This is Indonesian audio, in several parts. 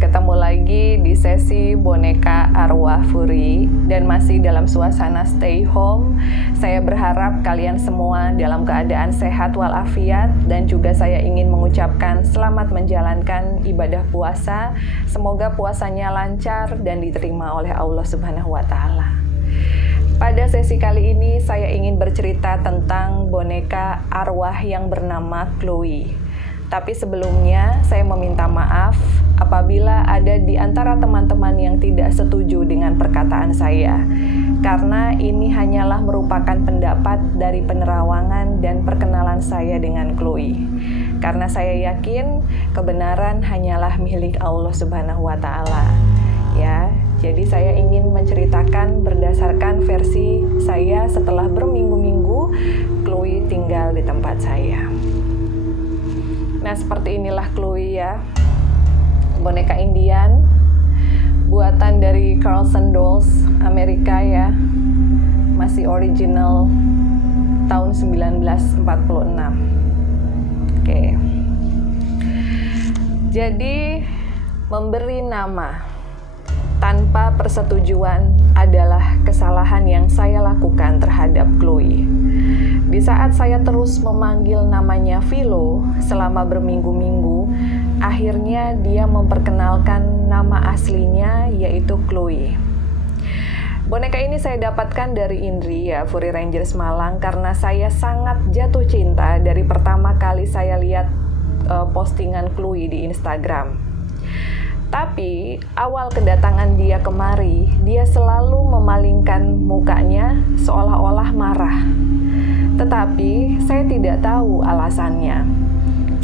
ketemu lagi di sesi boneka arwah Furi dan masih dalam suasana stay home. Saya berharap kalian semua dalam keadaan sehat walafiat dan juga saya ingin mengucapkan selamat menjalankan ibadah puasa. Semoga puasanya lancar dan diterima oleh Allah Subhanahu wa Ta'ala. Pada sesi kali ini saya ingin bercerita tentang boneka arwah yang bernama Chloe. Tapi sebelumnya saya meminta maaf apabila ada di antara teman-teman yang tidak setuju dengan perkataan saya. Karena ini hanyalah merupakan pendapat dari penerawangan dan perkenalan saya dengan Chloe. Karena saya yakin kebenaran hanyalah milik Allah Subhanahu wa Ta'ala. Ya, jadi saya ingin menceritakan berdasarkan versi saya setelah berminggu-minggu Chloe tinggal di tempat saya. Nah, seperti inilah Chloe ya, boneka Indian, buatan dari Carlsen Dolls, Amerika ya, masih original tahun 1946. Oke. Jadi, memberi nama tanpa persetujuan adalah kesalahan yang saya lakukan terhadap Chloe. Di saat saya terus memanggil namanya Philo selama berminggu-minggu, akhirnya dia memperkenalkan nama aslinya yaitu Chloe. Boneka ini saya dapatkan dari Indri ya, Furi Rangers Malang, karena saya sangat jatuh cinta dari pertama kali saya lihat postingan Chloe di Instagram. Tapi awal kedatangan dia kemari, dia selalu memalingkan mukanya seolah-olah marah. Tetapi saya tidak tahu alasannya.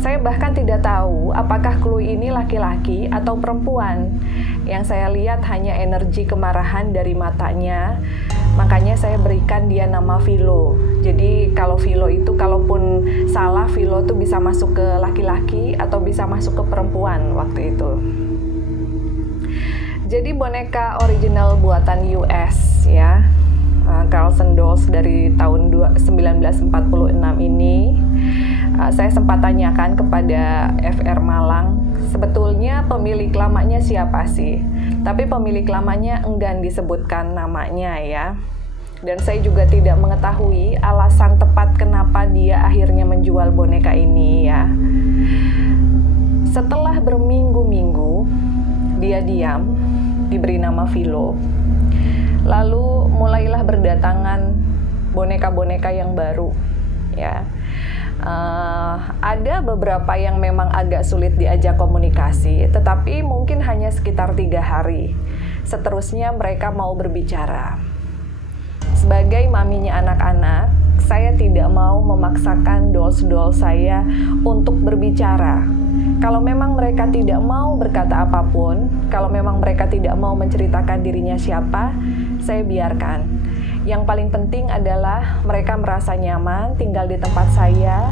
Saya bahkan tidak tahu apakah Chloe ini laki-laki atau perempuan. Yang saya lihat hanya energi kemarahan dari matanya. Makanya saya berikan dia nama Philo. Jadi kalau Philo itu kalaupun salah, Philo itu bisa masuk ke laki-laki atau bisa masuk ke perempuan waktu itu. Jadi boneka original buatan US ya, Carlsen Dolls dari tahun 1946 ini, saya sempat tanyakan kepada FR Malang, sebetulnya pemilik lamanya siapa sih? Tapi pemilik lamanya enggan disebutkan namanya ya. Dan saya juga tidak mengetahui alasan tepat kenapa dia akhirnya menjual boneka ini ya. Setelah berminggu-minggu, dia diam, diberi nama Philo. Lalu mulailah berdatangan boneka-boneka yang baru ya. Ada beberapa yang memang agak sulit diajak komunikasi, tetapi mungkin hanya sekitar 3 hari. Seterusnya mereka mau berbicara. Sebagai maminya anak-anak, saya tidak mau memaksakan dolls-dolls saya untuk berbicara. Kalau memang mereka tidak mau berkata apapun, kalau memang mereka tidak mau menceritakan dirinya siapa, saya biarkan. Yang paling penting adalah mereka merasa nyaman tinggal di tempat saya,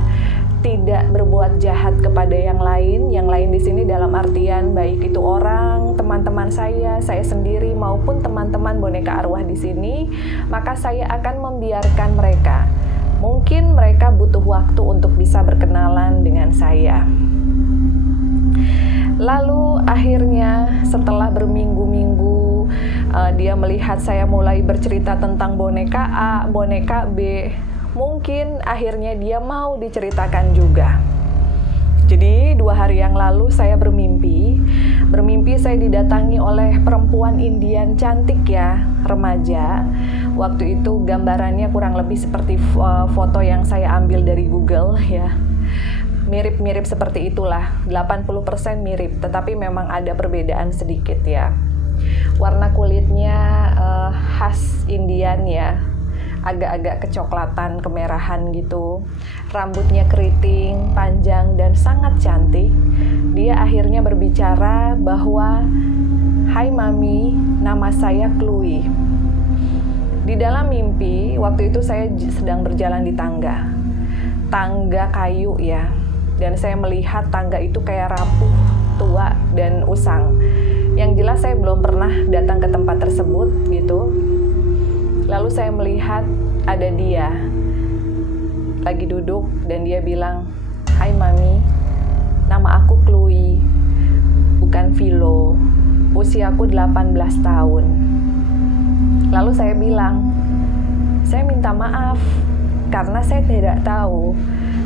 tidak berbuat jahat kepada yang lain. Yang lain di sini dalam artian baik itu orang, teman-teman saya sendiri maupun teman-teman boneka arwah di sini, maka saya akan membiarkan mereka. Mungkin mereka butuh waktu untuk bisa berkenalan dengan saya. Lalu akhirnya setelah berminggu-minggu dia melihat saya mulai bercerita tentang boneka A, boneka B. Mungkin akhirnya dia mau diceritakan juga. Jadi 2 hari yang lalu saya bermimpi saya didatangi oleh perempuan Indian cantik ya, remaja. Waktu itu gambarannya kurang lebih seperti foto yang saya ambil dari Google ya. Mirip-mirip seperti itulah, 80% mirip, tetapi memang ada perbedaan sedikit ya. Warna kulitnya khas Indian ya, agak-agak kecoklatan, kemerahan gitu. Rambutnya keriting, panjang, dan sangat cantik. Dia akhirnya berbicara bahwa, "Hai Mami, nama saya Chloe." Di dalam mimpi, waktu itu saya sedang berjalan di tangga kayu ya. Dan saya melihat tangga itu kayak rapuh, tua, dan usang. Yang jelas saya belum pernah datang ke tempat tersebut gitu. Lalu saya melihat ada dia lagi duduk dan dia bilang, "Hai Mami, nama aku Chloe. bukan Vilo. Usiaku 18 tahun. Lalu saya bilang, saya minta maaf karena saya tidak tahu.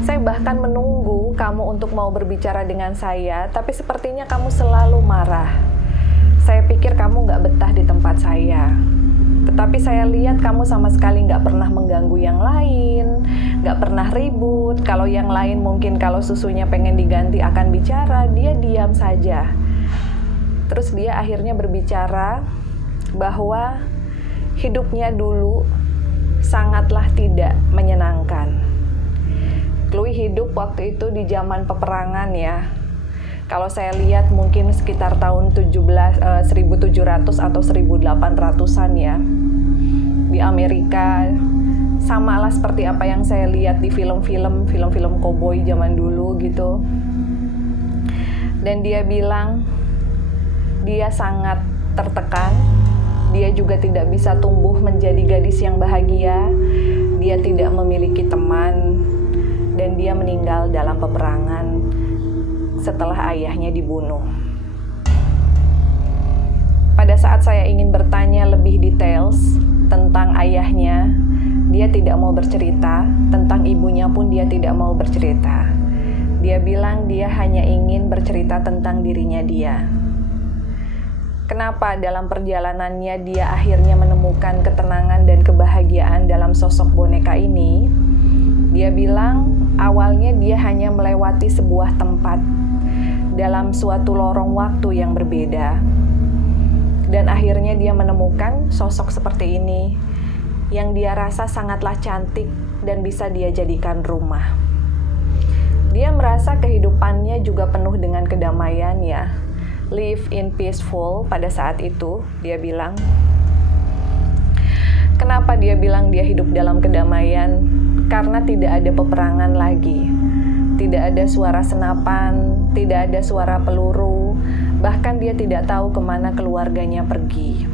Saya bahkan menunggu kamu untuk mau berbicara dengan saya, tapi sepertinya kamu selalu marah. Saya pikir kamu nggak betah di tempat saya. Tetapi saya lihat kamu sama sekali nggak pernah mengganggu yang lain, nggak pernah ribut. Kalau yang lain mungkin kalau susunya pengen diganti akan bicara, dia diam saja. Terus dia akhirnya berbicara bahwa hidupnya dulu sangatlah tidak menyenangkan. Chloe hidup waktu itu di zaman peperangan ya. Kalau saya lihat mungkin sekitar tahun 1700 atau 1800-an ya. Di Amerika samalah seperti apa yang saya lihat di film-film koboi zaman dulu gitu. Dan dia bilang dia sangat tertekan. Dia juga tidak bisa tumbuh menjadi gadis yang bahagia. Dia tidak memiliki teman. Dan dia meninggal dalam peperangan setelah ayahnya dibunuh. Pada saat saya ingin bertanya lebih details tentang ayahnya, dia tidak mau bercerita. Tentang ibunya pun dia tidak mau bercerita. Dia bilang dia hanya ingin bercerita tentang dirinya dia. Kenapa dalam perjalanannya dia akhirnya menemukan ketenangan dan kebahagiaan dalam sosok boneka ini? Dia bilang awalnya dia hanya melewati sebuah tempat dalam suatu lorong waktu yang berbeda. Dan akhirnya dia menemukan sosok seperti ini yang dia rasa sangatlah cantik dan bisa dia jadikan rumah. Dia merasa kehidupannya juga penuh dengan kedamaian ya. Live in peaceful pada saat itu, dia bilang. Kenapa dia bilang dia hidup dalam kedamaian? Karena tidak ada peperangan lagi. Tidak ada suara senapan, tidak ada suara peluru, bahkan dia tidak tahu kemana keluarganya pergi.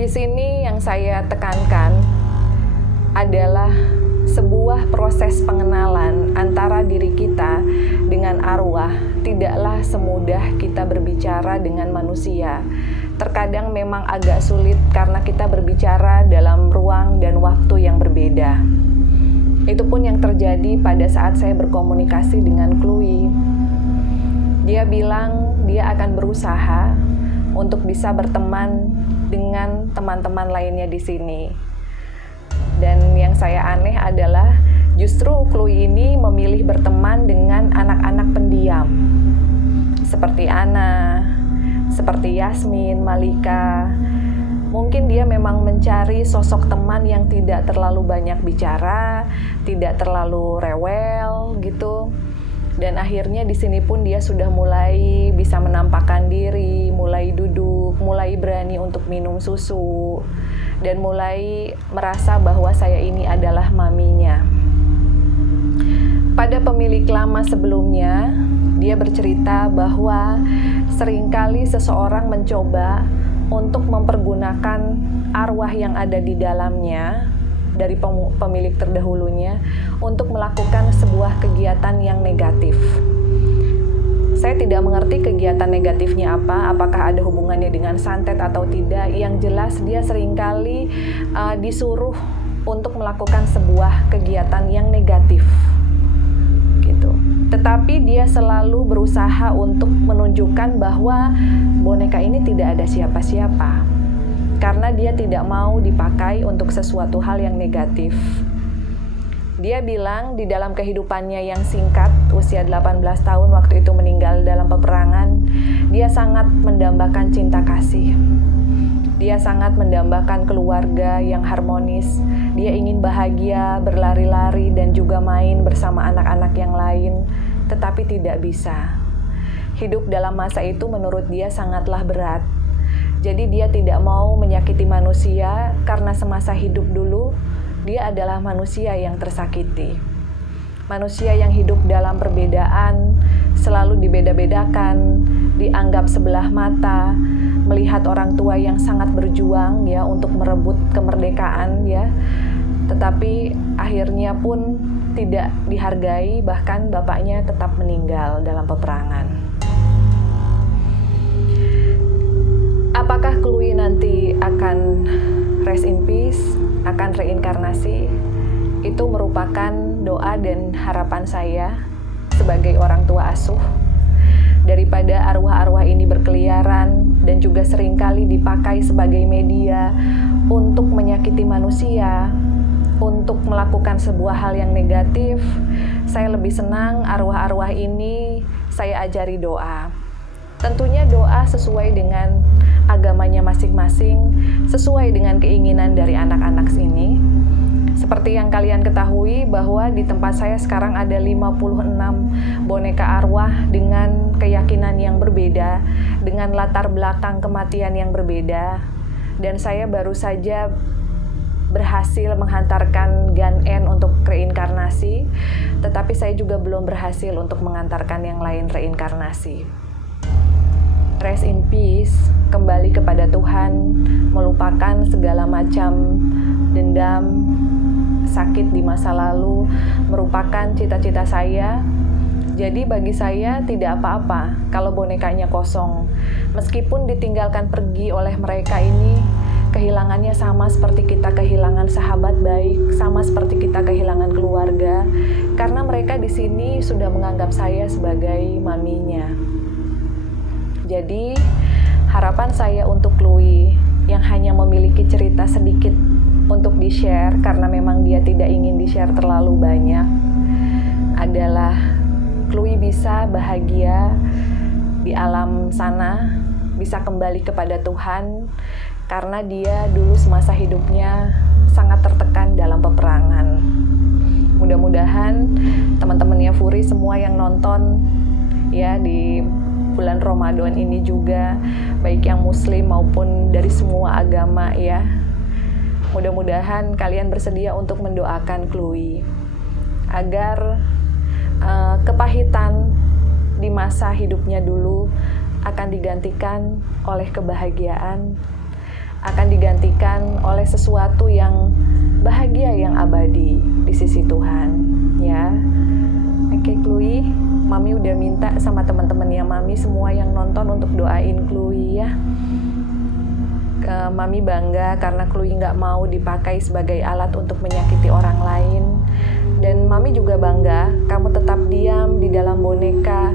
Di sini yang saya tekankan adalah sebuah proses pengenalan antara diri kita dengan arwah tidaklah semudah kita berbicara dengan manusia. Terkadang memang agak sulit karena kita berbicara dalam ruang dan waktu yang berbeda. Itu pun yang terjadi pada saat saya berkomunikasi dengan Chloe. Dia bilang dia akan berusaha untuk bisa berteman dengan teman-teman lainnya di sini. Dan yang saya aneh adalah justru Chloe ini memilih berteman dengan anak-anak pendiam. Seperti Ana, seperti Yasmin, Malika. Mungkin dia memang mencari sosok teman yang tidak terlalu banyak bicara, tidak terlalu rewel gitu. Dan akhirnya di sini pun dia sudah mulai bisa menampakkan diri, mulai duduk, mulai berani untuk minum susu, dan mulai merasa bahwa saya ini adalah maminya. Pada pemilik lama sebelumnya, dia bercerita bahwa seringkali seseorang mencoba untuk mempergunakan arwah yang ada di dalamnya dari pemilik terdahulunya untuk melakukan sebuah kegiatan yang negatif. Saya tidak mengerti kegiatan negatifnya apa, apakah ada hubungannya dengan santet atau tidak. Yang jelas dia seringkali disuruh untuk melakukan sebuah kegiatan yang negatif. Gitu. Tetapi dia selalu berusaha untuk menunjukkan bahwa boneka ini tidak ada siapa-siapa. Karena dia tidak mau dipakai untuk sesuatu hal yang negatif. Dia bilang di dalam kehidupannya yang singkat, usia 18 tahun waktu itu meninggal dalam peperangan, dia sangat mendambakan cinta kasih. Dia sangat mendambakan keluarga yang harmonis. Dia ingin bahagia, berlari-lari, dan juga main bersama anak-anak yang lain, tetapi tidak bisa. Hidup dalam masa itu menurut dia sangatlah berat. Jadi dia tidak mau menyakiti manusia karena semasa hidup dulu, dia adalah manusia yang tersakiti. Manusia yang hidup dalam perbedaan, selalu dibeda-bedakan, dianggap sebelah mata, melihat orang tua yang sangat berjuang ya untuk merebut kemerdekaan ya. Tetapi akhirnya pun tidak dihargai, bahkan bapaknya tetap meninggal dalam peperangan. Apakah Chloe nanti akan rest in peace, akan reinkarnasi? Itu merupakan doa dan harapan saya sebagai orang tua asuh. Daripada arwah-arwah ini berkeliaran dan juga seringkali dipakai sebagai media untuk menyakiti manusia, untuk melakukan sebuah hal yang negatif, saya lebih senang arwah-arwah ini saya ajari doa. Tentunya doa sesuai dengan agamanya masing-masing, sesuai dengan keinginan dari anak-anak sini. Seperti yang kalian ketahui bahwa di tempat saya sekarang ada 56 boneka arwah dengan keyakinan yang berbeda, dengan latar belakang kematian yang berbeda. Dan saya baru saja berhasil menghantarkan Gan-en untuk reinkarnasi, tetapi saya juga belum berhasil untuk mengantarkan yang lain reinkarnasi. Rest in peace, kembali kepada Tuhan, melupakan segala macam dendam, sakit di masa lalu, merupakan cita-cita saya. Jadi bagi saya tidak apa-apa kalau bonekanya kosong. Meskipun ditinggalkan pergi oleh mereka ini, kehilangannya sama seperti kita kehilangan sahabat baik, sama seperti kita kehilangan keluarga, karena mereka di sini sudah menganggap saya sebagai maminya. Jadi, harapan saya untuk Chloe yang hanya memiliki cerita sedikit untuk di-share, karena memang dia tidak ingin di-share terlalu banyak, adalah Chloe bisa bahagia di alam sana, bisa kembali kepada Tuhan, karena dia dulu semasa hidupnya sangat tertekan dalam peperangan. Mudah-mudahan teman-temannya Furi semua yang nonton ya di bulan Ramadan ini juga, baik yang muslim maupun dari semua agama ya, mudah-mudahan kalian bersedia untuk mendoakan Chloe agar kepahitan di masa hidupnya dulu akan digantikan oleh kebahagiaan, akan digantikan oleh sesuatu yang bahagia yang abadi di sisi Tuhan ya. Oke Chloe, Mami udah minta sama teman-temannya Mami semua yang nonton untuk doain Chloe ya. Mami bangga karena Chloe nggak mau dipakai sebagai alat untuk menyakiti orang lain. Dan Mami juga bangga kamu tetap diam di dalam boneka,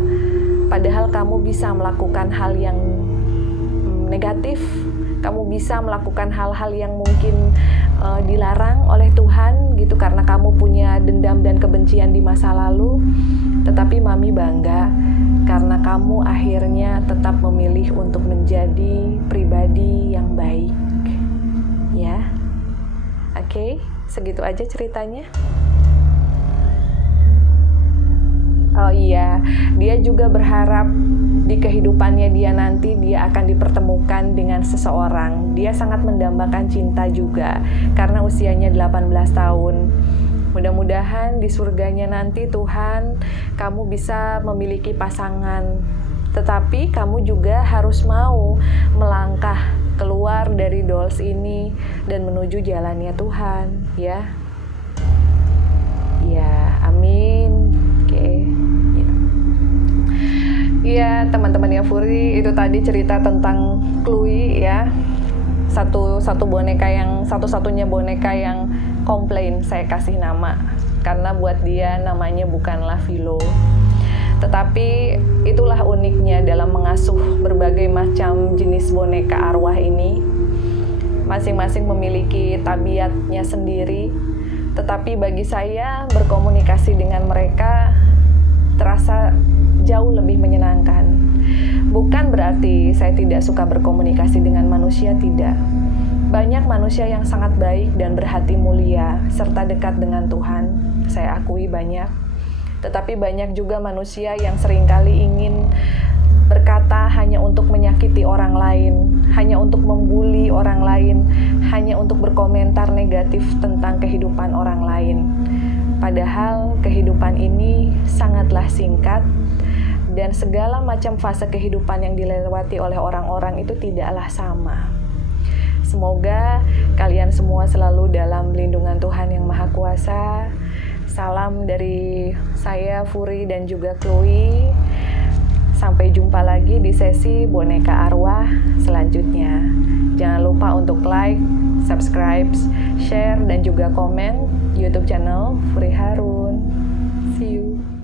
padahal kamu bisa melakukan hal yang negatif. Kamu bisa melakukan hal-hal yang mungkin dilarang oleh Tuhan gitu, karena kamu punya dendam dan kebencian di masa lalu. Tetapi Mami bangga karena kamu akhirnya tetap memilih untuk menjadi pribadi yang baik. Ya. Oke, segitu aja ceritanya. Oh iya, dia juga berharap di kehidupannya dia nanti dia akan dipertemukan dengan seseorang. Dia sangat mendambakan cinta juga karena usianya 18 tahun. Mudah-mudahan di surganya nanti Tuhan, kamu bisa memiliki pasangan. Tetapi kamu juga harus mau melangkah keluar dari dolls ini dan menuju jalannya Tuhan, ya. Ya, amin. Oke. Iya, teman-teman ya Furi, itu tadi cerita tentang Chloe ya. Satu-satunya boneka yang komplain saya kasih nama, karena buat dia namanya bukanlah Philo. Tetapi itulah uniknya dalam mengasuh berbagai macam jenis boneka arwah ini. Masing-masing memiliki tabiatnya sendiri, tetapi bagi saya berkomunikasi dengan mereka terasa jauh lebih menyenangkan. Bukan berarti saya tidak suka berkomunikasi dengan manusia, tidak. Banyak manusia yang sangat baik dan berhati mulia, serta dekat dengan Tuhan. Saya akui banyak. Tetapi banyak juga manusia yang seringkali ingin berkata hanya untuk menyakiti orang lain, hanya untuk membuli orang lain, hanya untuk berkomentar negatif tentang kehidupan orang lain. Padahal kehidupan ini sangatlah singkat, dan segala macam fase kehidupan yang dilewati oleh orang-orang itu tidaklah sama. Semoga kalian semua selalu dalam lindungan Tuhan yang Maha Kuasa. Salam dari saya, Furi, dan juga Chloe. Sampai jumpa lagi di sesi boneka arwah selanjutnya. untuk like, subscribe, share, dan juga komen YouTube channel Furi Harun. See you.